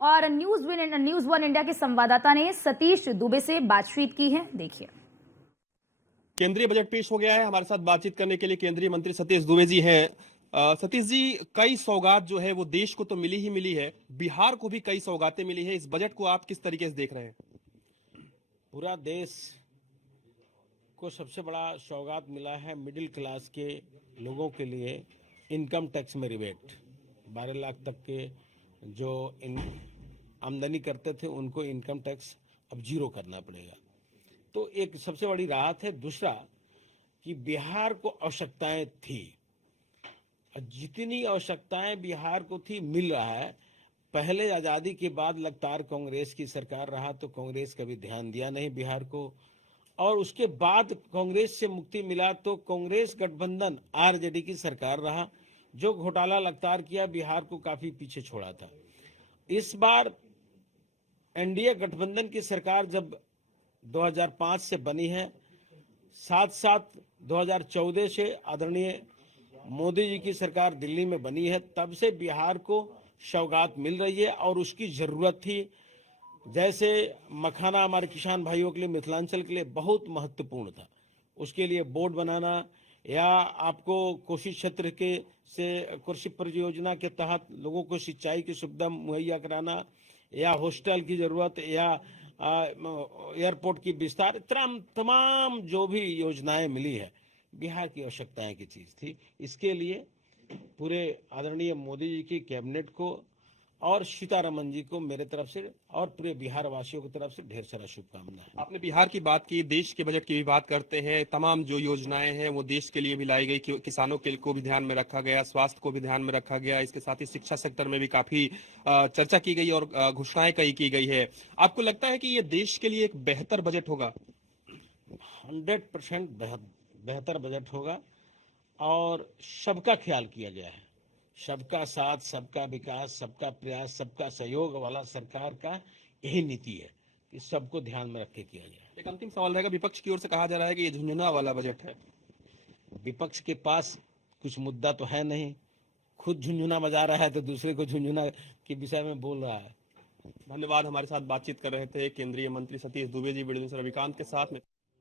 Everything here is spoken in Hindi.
और न्यूज वन इंडिया के संवाददाता ने सतीश दुबे से बातचीत की है। देखिए। केंद्रीय बजट पेश हो गया है। हमारे साथ बातचीत करने के लिए केंद्रीय मंत्री सतीश दुबे जी हैं। सतीश जी, कई सौगात जो है वो देश को तो मिली ही मिली है, बिहार को भी कई सौगातें मिली है। इस बजट को आप किस तरीके से देख रहे हैं? पूरा देश को सबसे बड़ा सौगात मिला है मिडिल क्लास के लोगों के लिए। इनकम टैक्स में रिबेट 12 लाख तक के जो आमदनी करते थे उनको इनकम टैक्स अब जीरो करना पड़ेगा, तो एक सबसे बड़ी राहत है। दूसरा कि बिहार को आवश्यकताएं थी, जितनी आवश्यकताएं बिहार को थी मिल रहा है। पहले आज़ादी के बाद लगातार कांग्रेस की सरकार रहा तो कांग्रेस कभी ध्यान दिया नहीं बिहार को, और उसके बाद कांग्रेस से मुक्ति मिला तो कांग्रेस गठबंधन आरजेडी की सरकार रहा, जो घोटाला लगातार किया, बिहार को काफी पीछे छोड़ा था। इस बार एनडीए गठबंधन की सरकार जब 2005 से बनी है, साथ साथ 2014 से आदरणीय मोदी जी की सरकार दिल्ली में बनी है, तब से बिहार को सौगात मिल रही है और उसकी जरूरत थी। जैसे मखाना हमारे किसान भाइयों के लिए, मिथिलांचल के लिए बहुत महत्वपूर्ण था, उसके लिए बोर्ड बनाना या आपको कोसी क्षेत्र के से कृषि परियोजना के तहत लोगों को सिंचाई की सुविधा मुहैया कराना, या हॉस्टल की जरूरत, या एयरपोर्ट की विस्तार, तमाम जो भी योजनाएं मिली है बिहार की आवश्यकताएं की चीज थी। इसके लिए पूरे आदरणीय मोदी जी की कैबिनेट को और सीतारमन जी को मेरे तरफ से और पूरे बिहार वासियों की तरफ से ढेर सारा शुभकामनाएं। आपने बिहार की बात की, देश के बजट की भी बात करते हैं। तमाम जो योजनाएं हैं वो देश के लिए भी लाई गई, किसानों के को भी ध्यान में रखा गया, स्वास्थ्य को भी ध्यान में रखा गया, इसके साथ ही शिक्षा सेक्टर में भी काफी चर्चा की गई और घोषणाएं कई की गई है। आपको लगता है कि ये देश के लिए एक बेहतर बजट होगा? 100% बेहतर बजट होगा और सबका ख्याल किया गया है। सबका साथ, सबका विकास, सबका प्रयास, सबका सहयोग वाला सरकार का यही नीति है कि सबको ध्यान में रख के किया जाए। एक अंतिम सवाल रहेगा, विपक्ष की ओर से कहा जा रहा है कि ये झुंझुना वाला बजट है। विपक्ष के पास कुछ मुद्दा तो है नहीं, खुद झुंझुना बजा रहा है तो दूसरे को झुंझुना के विषय में बोल रहा है। धन्यवाद। हमारे साथ बातचीत कर रहे थे केंद्रीय मंत्री सतीश दुबे जी, वीडियो रविकांत के साथ में।